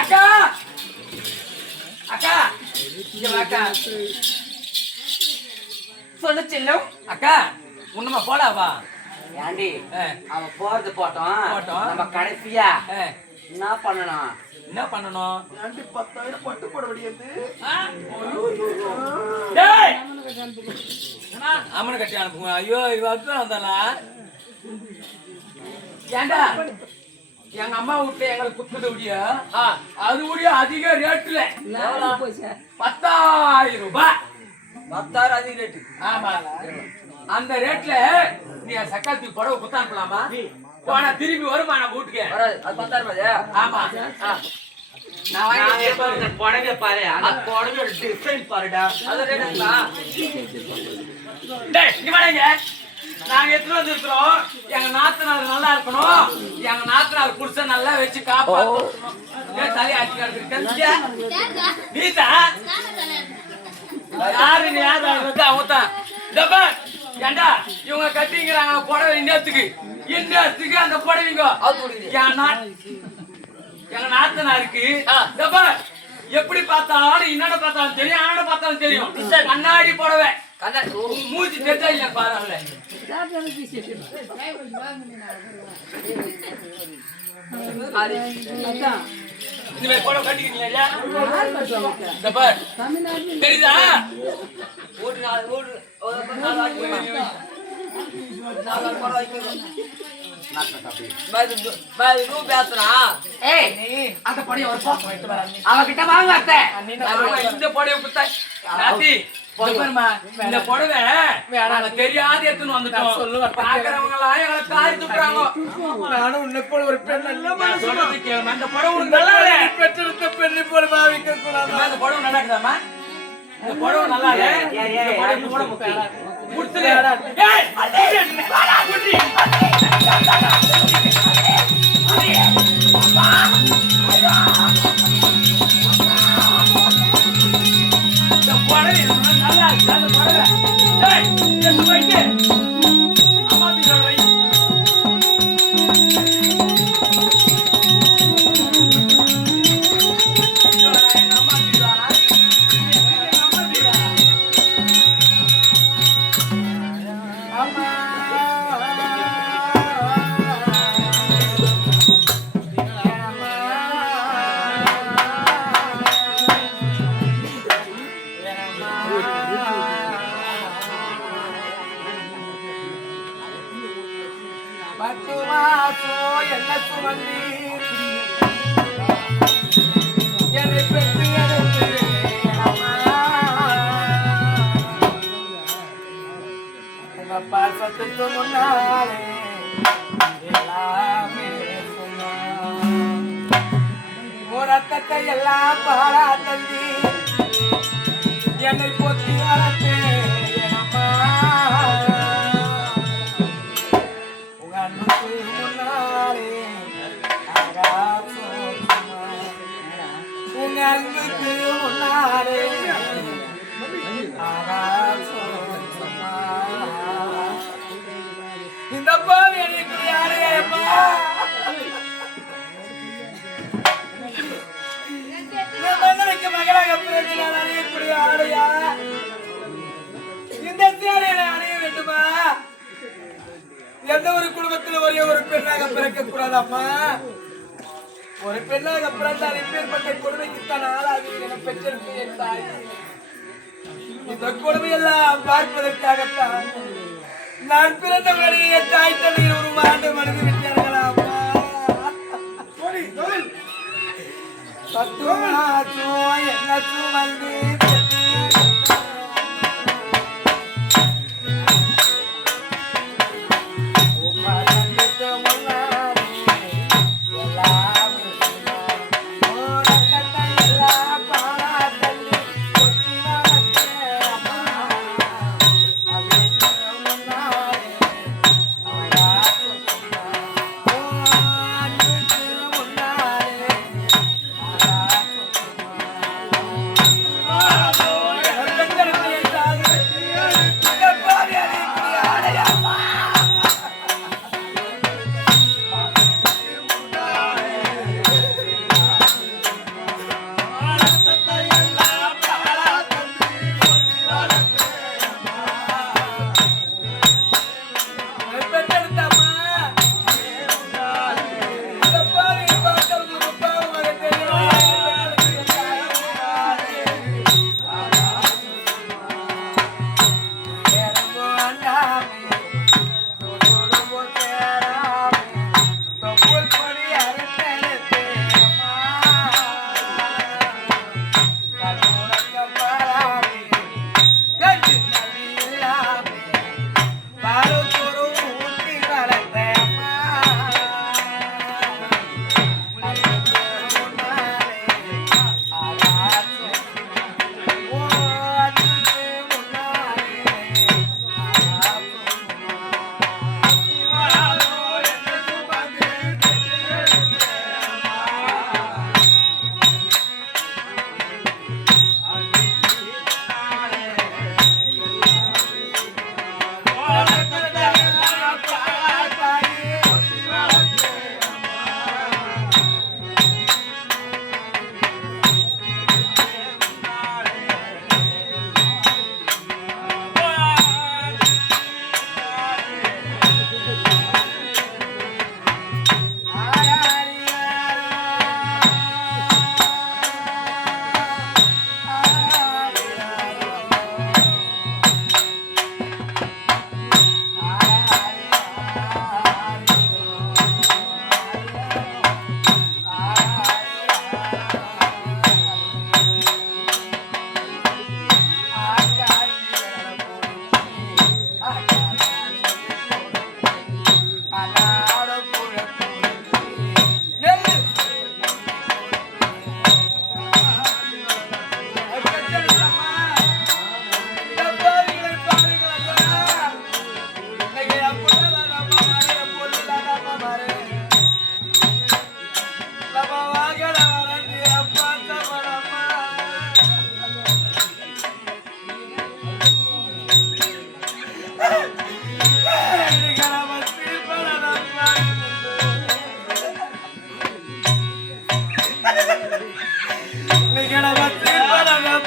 அக்கா அக்கா அக்கா சொல்லு செல்லும் அக்கா உன்னமா போடாவா ஏண்டி அவன் போறது போட்டோம் நம்ம கடைசியா என்ன பண்ணணும் என்ன பண்ணணும் 10,000 பட்டு போட வேண்டியது அம்மனை கட்டி அனுப்புங்க ஐயோ இவன் வந்தானா ஏண்டா எங்க அம்மா விட்டு எங்களுக்கு குத்துது முடியா அது முடிய அதிக ரேட்டுல 10,000 ரூபாய் 10,000 அதிக ரேட்டு ஆமா அந்த ரேட்ல நீ சக்காலத்துக்கு புடவை குத்த அனுப்பலாமா போனா திரும்பி வருமா நம்ம வீட்டுக்கு அது 10,000 ரூபாய் ஆமா நான் வாங்கி புடவை பாரு அந்த புடவை டிஃபரெண்ட் பாருடா அது ரேட்டுங்களா டேய் இங்க வாங்க நாங்க எத்தனை வந்துருக்கோம் எங்க நாத்தனார் நல்லா இருக்கணும் எங்க நாத்தனார் குடிசை நல்லா வச்சு காப்பாற்றணும் தலை ஆட்சி நீதா யாரு நீ யாரு அவத்தான் ஏண்டா இவங்க கட்டிங்கிறாங்க புடவை இன்னத்துக்கு அந்த புடவைங்க எங்க நாத்தனாருக்கு எப்படி பார்த்தாலும் இன்னொன்னு பார்த்தாலும் தெரியும் ஆன பார்த்தாலும் தெரியும் கண்ணாடி புடவை மூச்சு தெரிஞ்சா இல்ல பாருங்கள இந்த மாதிரி புடவை கட்டிக்கிறீங்களா தெரியுதா அவகிட்ட வாங்க இந்த புடவை இந்த புடவை தெரியாத எடுத்துன்னு வந்துட்டோம் சொல்லுவேன் பாக்குறவங்க எல்லாம் எங்களை காரி துப்புறாங்க நானும் உன்னை போல ஒரு பெண் அந்த புடவை நல்லா பெற்றெடுத்த பெண்ணை போல பாவிக்க கூடாது அந்த புடவை நல்லா இருக்குதாமா இந்த புடவை நல்லா இல்ல என்னை பொத்தி வளர்த்தேன் அம்மா உங்க அன்புக்கு முன்னாலே உங்க அன்புக்கு முன்னாலே இந்த பாவி எனக்கு யாரே அம்மா மன்னனுக்கு மகளாக பிறகு நான் அணியக்கூடிய ஆடையா இந்த சேலையை அணிய வேண்டுமா எந்த ஒரு குடும்பத்தில் ஒரே ஒரு பெண்ணாக பிறக்க கூடாதம்மா ஒரு பெண்ணாக பிறந்தால் இப்பேற்பட்ட கொடுமைக்குத்தான் ஆளாகி என பெற்றிருக்கு என் தாய் இந்த கொடுமையெல்லாம் பார்ப்பதற்காகத்தான் நான் பிறந்த வழி என் தாய் தந்தையை ஒரு ஆண்டு மனித விட்டார்களா அம்மா பத்துமாச்சோ என்ன சுமந்து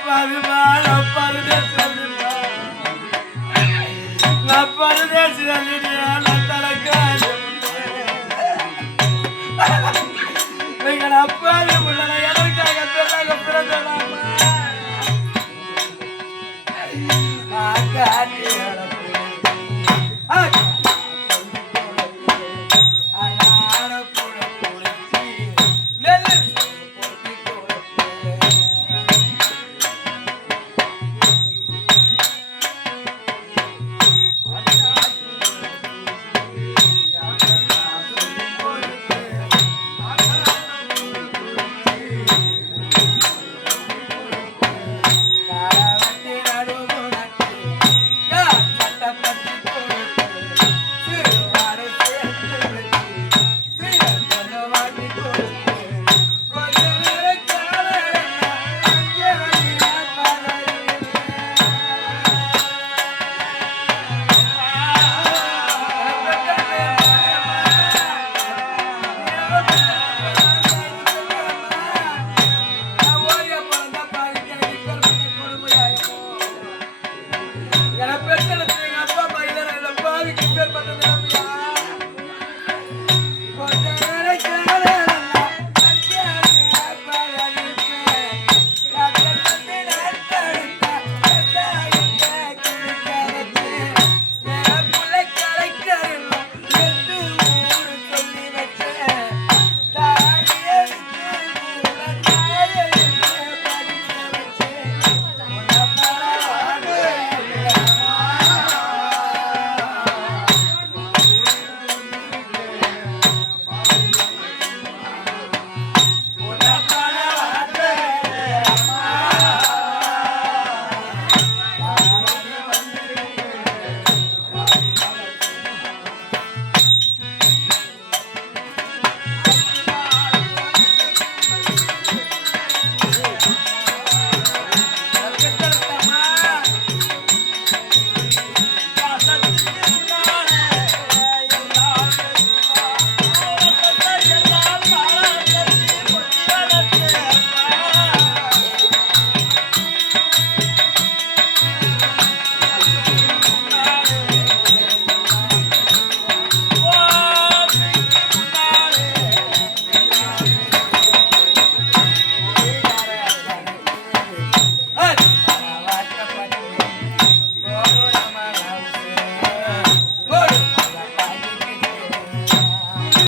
பருவாள